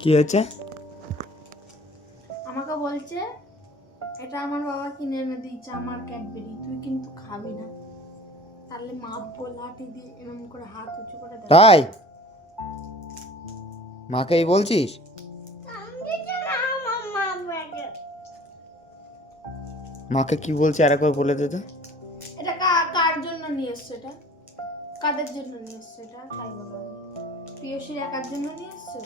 কি হয়েছে? আমাকে বলছে এটা আমার বাবা কিনে এনে দিয়েছে আমার ক্যাডবেরি, তুই কিন্তু খাবি না। তাহলে মা লাঠি দিয়ে এরকম করে হাত উঁচু করে দেয়। তাই মাকেই বলছিস? মাকে কি বলছি আর একবার বলে দে তো। এটা কার জন্য নিয়ে এসছে? এটা কাদের জন্য নিয়ে এসছে? এটা তাই বলো। প্রিয়সীর একার জন্য নিয়ে এসছে?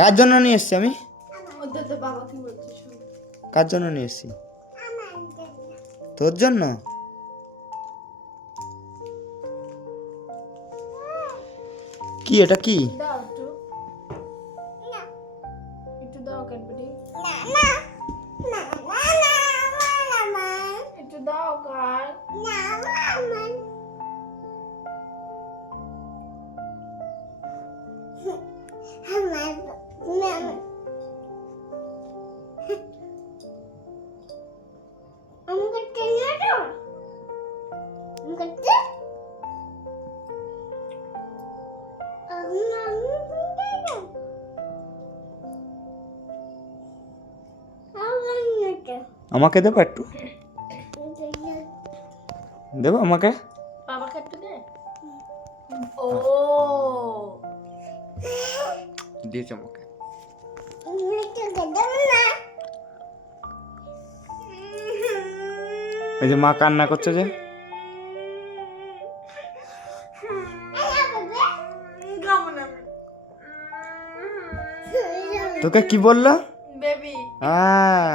কার জন্য নিয়ে এসছি আমি? ওদের তো বাবা কি বলছে শুন। কার জন্য নিয়ে এসছি? তোর জন্য? কি এটা কি? দাও একটু দাও ক্যাডবেরি, একটু দাও কার। আমাকে দেবো একটু? দেবো আমাকে? বাবাকে একটু দে। ও দিয়েছে আমাকে। এই যে মা কান্না করছে যে। তোকে কি বললো? বেবি হ্যাঁ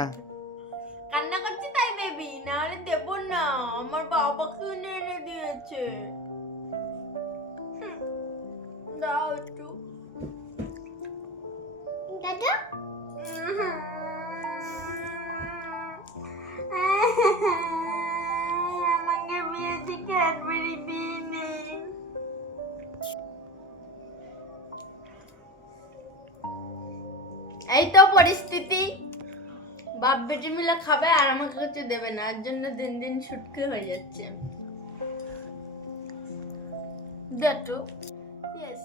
কান্না করছি তাই বেবি, না হলে দেবো না। আমার বাবা কিনে এনে দিয়েছে। দাও একটু। আমাকে বিয়েতে ক্যাডবেরি দিয়ে নেই। এই তো পরিস্থিতি, বাপ বেটি মিলে খাবে আর আমাকে কিছু দেবে না, এর জন্য দিন দিন ছুটকে হয়ে যাচ্ছে। দেখো ইয়েস